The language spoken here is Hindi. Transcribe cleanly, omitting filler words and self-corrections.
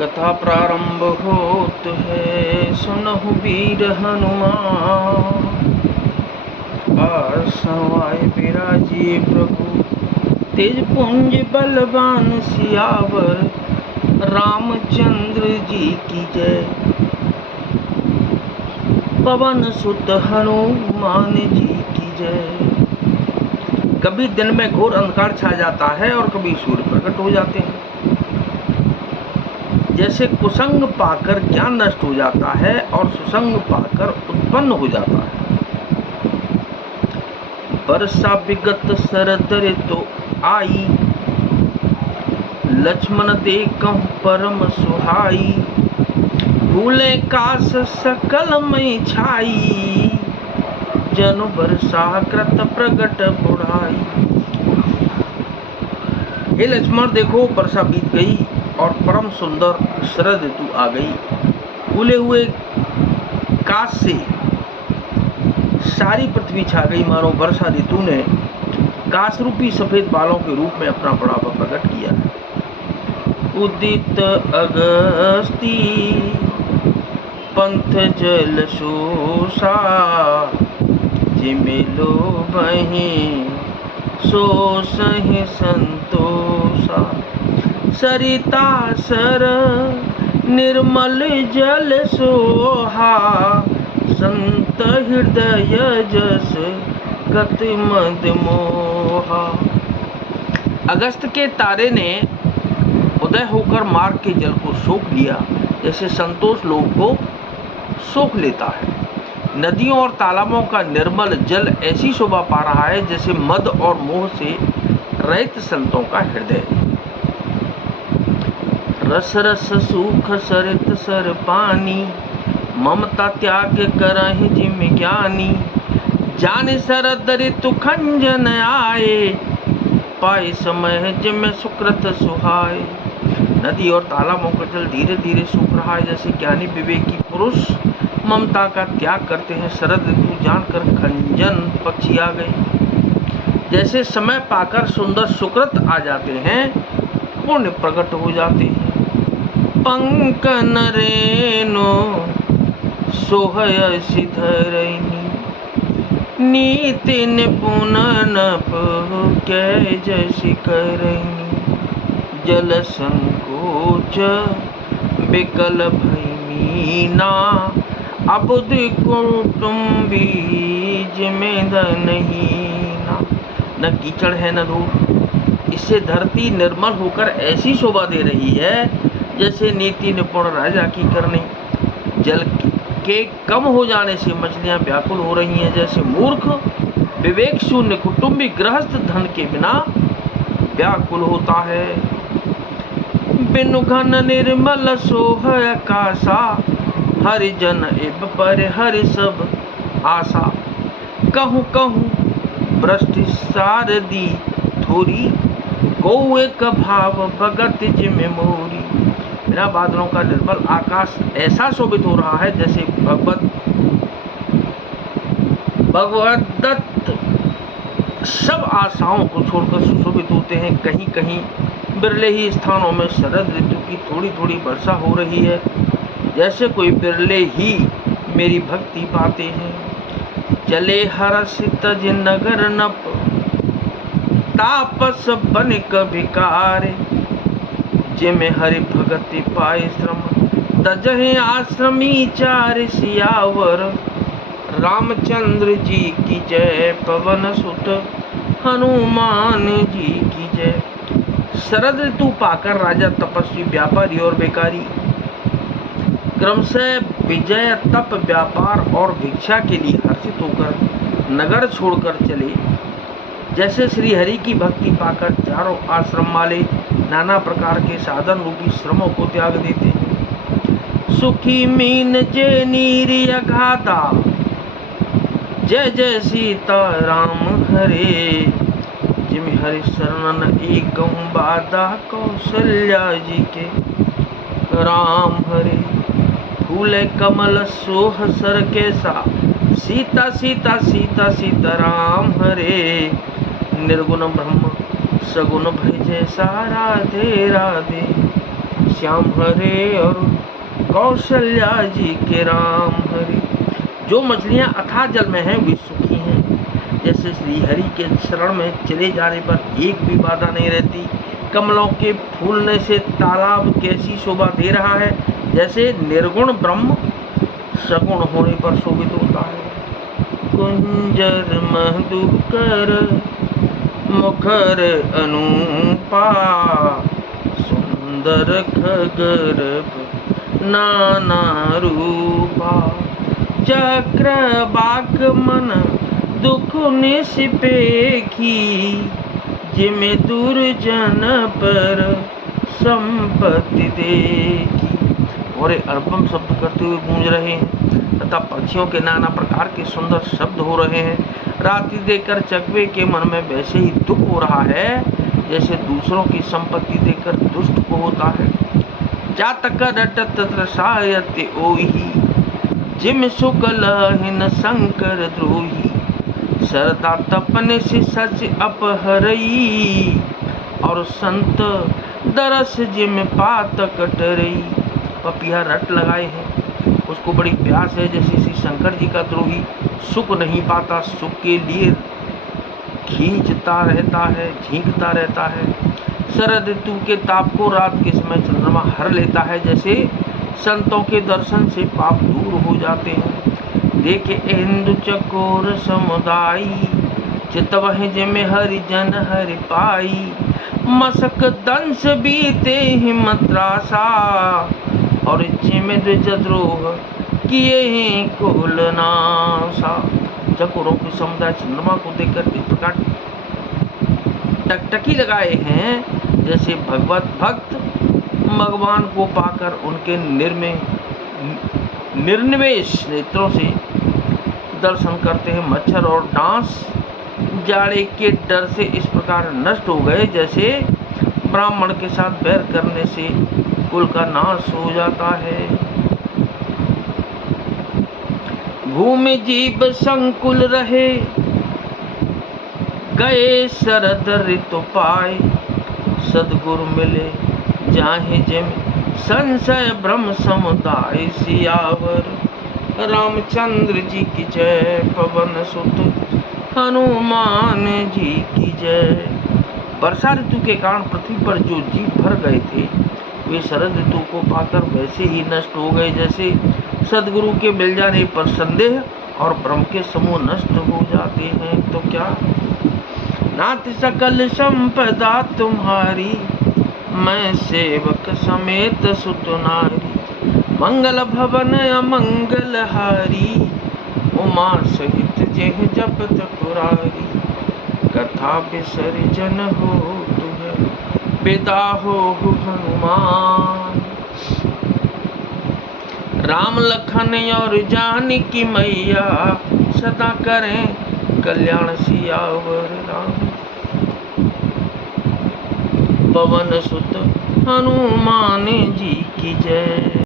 कथा प्रारंभ होत है, सुनहु वीर हनुमान। आसवाए बिराजी प्रभु, तेज पुंज बलवान सियावर। रामचंद्र जी की जय। पवन सुत हनुमान जी की जय। कभी दिन में घोर अंधकार छा जाता है और कभी सूर्य प्रकट हो जाते हैं। जैसे कुसंग पाकर ज्ञान नष्ट हो जाता है और सुसंग पाकर उत्पन्न हो जाता है। वर्षा विगत शरद ऋतु आई, लक्ष्मण देखहु परम सुहाई। भूले कास सकल मई छाई, जनु वर्षा कृत प्रगट बुढ़ाई। हे लक्ष्मण, देखो वर्षा बीत गई और परम सुंदर शरद ऋतु आ गई। फूले हुए काश से सारी पृथ्वी छा गई, मानो वर्षा ऋतु ने काश रूपी सफेद बालों के रूप में अपना बढ़ावा प्रकट किया है। उदित अगस्ती पंथ जल शोषा, जिमिलो बही सो सहि संतोषा। सरिता सर निर्मल जल सोहा, संत हृदय जस गति मद मोहा। अगस्त के तारे ने उदय होकर मार्ग के जल को सोख लिया, जैसे संतोष लोग को सोख लेता है। नदियों और तालाबों का निर्मल जल ऐसी शोभा पा रहा है जैसे मद और मोह से रहित संतों का हृदय। रस रस सूख सरित सर पानी, ममता त्याग करहि जिमि ज्ञानी। जानि शरद ऋतु खंजन आए, पाए समय जिमि सुकृत सुहाए। नदी और तालाबों का जल धीरे धीरे सूख रहा है, जैसे ज्ञानी विवेकी पुरुष ममता का त्याग करते हैं। शरद ऋतु जानकर खंजन पक्षी आ गए, जैसे समय पाकर सुंदर सुकृत आ जाते हैं, पुण्य प्रकट हो जाते हैं। पंकन रेणु सोहय सिधरैनी, नीति निपुण नभ कै जैसी करैनी। जल संकोच विकल भई मीना, अबुध कुटुंबी जिमि धनहीना। न कीचड़ है न धूल, इससे धरती निर्मल होकर ऐसी शोभा दे रही है जैसे नीति निपुण राजा की करनी। जल के कम हो जाने से मछलियां व्याकुल हो रही हैं, जैसे मूर्ख विवेक शून्य कुटुंबी गृहस्थ धन के बिना व्याकुल होता है। बिनु घन निर्मल सोहय आकाशा, हरिजन एब पर हरि सब आशा। कहूँ कहूँ वृष्टि सारदी थोरी, को एक भाव भगत जिमि मोरी। बिना बादलों का निर्मल आकाश ऐसा शोभित हो रहा है जैसे भगवदत्त सब आशाओं को छोड़कर सुशोभित होते हैं। कहीं कहीं बिरले ही स्थानों में शरद ऋतु की थोड़ी थोड़ी वर्षा हो रही है, जैसे कोई बिरले ही मेरी भक्ति पाते हैं। चले हरषित जिन नगर नप, तापस बनिक भिकारे। जिमि हरि भगति पाए श्रम, तजहि आश्रमी चार सियावर। रामचंद्र जी की जय, पवन सुत हनुमान जी की जय। शरद ऋतु पाकर राजा, तपस्वी, व्यापारी और बेकारी क्रमशः विजय, तप, व्यापार और भिक्षा के लिए हर्षित होकर नगर छोड़कर चले। जैसे श्री हरि की भक्ति पाकर चारों आश्रम वाले नाना प्रकार के साधन रूपी श्रमों को त्याग देते हैं। सुखी मीन जे नीर अघाता, जय जय सीता राम हरे। जिमि हरि शरणन एकहु बाधा, कौशल्या जी के राम हरे। फूले कमल सोह सर केसा, सीता सीता सीता सीता राम हरे। निर्गुण ब्रह्म सगुण भय जैसा, राधे राधे। श्याम हरे और कौशल्या जी के राम हरे। जो मछलियां अथाह जल में हैं वे सुखी हैं। जैसे श्री हरि के शरण में चले जाने पर एक भी बाधा नहीं रहती। कमलों के फूलने से तालाब कैसी शोभा दे रहा है, जैसे निर्गुण ब्रह्म सगुण होने पर शोभित होता है। कुंजर मधुकर मुखर अनूपा, सुंदर खगर नाना रूपा। चक्र बाक मन दुख निष्पेखी, जिमे दुर्जन पर संपत्ति देखी। और अनुपम शब्द करते हुए गूंज रहे हैं तथा पक्षियों के नाना प्रकार के सुंदर शब्द हो रहे हैं। रात्रि देखकर चकवे के मन में वैसे ही दुख हो रहा है जैसे दूसरों की संपत्ति देखकर दुष्ट को होता है। जातक रटत त्रसायते ओहि, जिम शुक्ल हिन शंकर द्रोही। सरदा तपने से सच अपहरई, और संत दरस जिम पातक टरई। पपिया रट लगाए हैं, उसको बड़ी प्यास है जैसे श्री शंकर जी का द्रोही सुख नहीं पाता, सुख के लिए खींचता रहता है, झींकता रहता है। शरद ऋतु के ताप को रात के समय चंद्रमा हर लेता है, जैसे संतों के दर्शन से पाप दूर हो जाते हैं। देखे इंदु चकोर समुदायी, चितवह जिमे हरिजन हरि पाई। मसक दंश बीते हिमत्रासा, और जिमे द्विजद्रोह किए ही कुलनाशा। चकोरों के समुदाय चंद्रमा को देखकर इस प्रकार टकटकी लगाए हैं जैसे भगवत भक्त भगवान को पाकर उनके निर्निमेष नेत्रों से दर्शन करते हैं। मच्छर और डांस जाड़े के डर से इस प्रकार नष्ट हो गए जैसे ब्राह्मण के साथ बैर करने से कुल का नाश हो जाता है। भूमि जीव संकुल रहे, गए शरद ऋतु पाए। सदगुरु मिले जाहि जिम संशय ब्रह्म समुदाय। सियावर रामचंद्र जी की जय, पवन सुत हनुमान जी की जय। वर्षा ऋतु के कारण पृथ्वी पर जो जीव भर गए थे वे शरद ऋतु को पाकर वैसे ही नष्ट हो गए जैसे सदगुरु के मिल जाने पर संदेह और भ्रम के समूह नष्ट हो जाते हैं। तो क्या नाथ सकल संपदा तुम्हारी, मैं सेवक समेत सुत नारी। मंगल भवन अमंगल हारी, उमा सहित जेह जपत पुरारी। कथा विसर्जन हो तुहे, पिता हो हनुमान। राम लखन और जानकी मैया, सदा करें कल्याण सियावर राम। पवन सुत हनुमान जी की जय।